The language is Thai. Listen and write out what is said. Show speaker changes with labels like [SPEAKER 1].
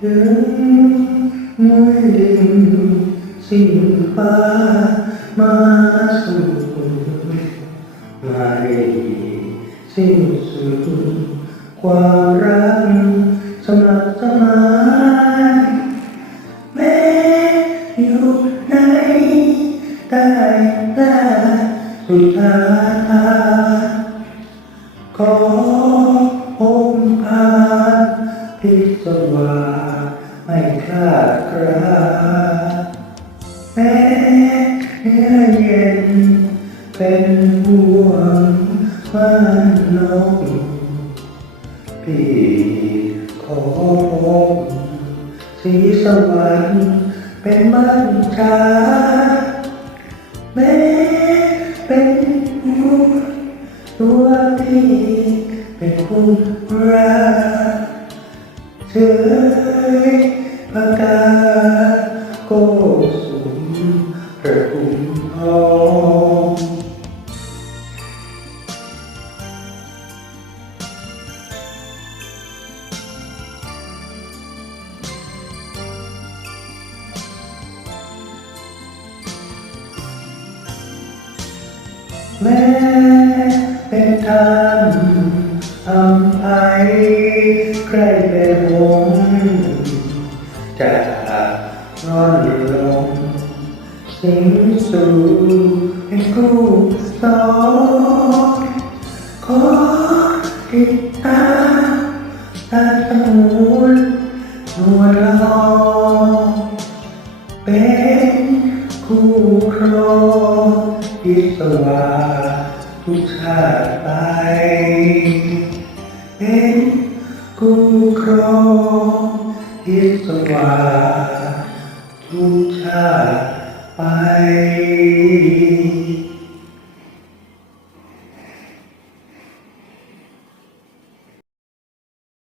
[SPEAKER 1] ถึงมวยดินสิ้นฟ้ามาสู่มาให้สิ้นสุดความรักสำหรับสมายแม้อยู่ในใต้ตาสุดท้ายขอ พิศวาไม่คลาดคลาแม้เนื้อเย็น เป็นห่วงมันนกพี่ขอพบสีสวรรค์เป็นบัญชาแม้เป็นห่วตัวพี่เป็นคนรัก เธอประกาศโกสุมประคุมทองแม้เป็นทางทำไปใค รเป็นวงจะร้อนลงสิงสู่เป็นคู่สองขอติดตาตาสมุนนวลลอเป็นคู่ครองอิสว่าทุกชาติไป ครองอิสวาทุกชาติไป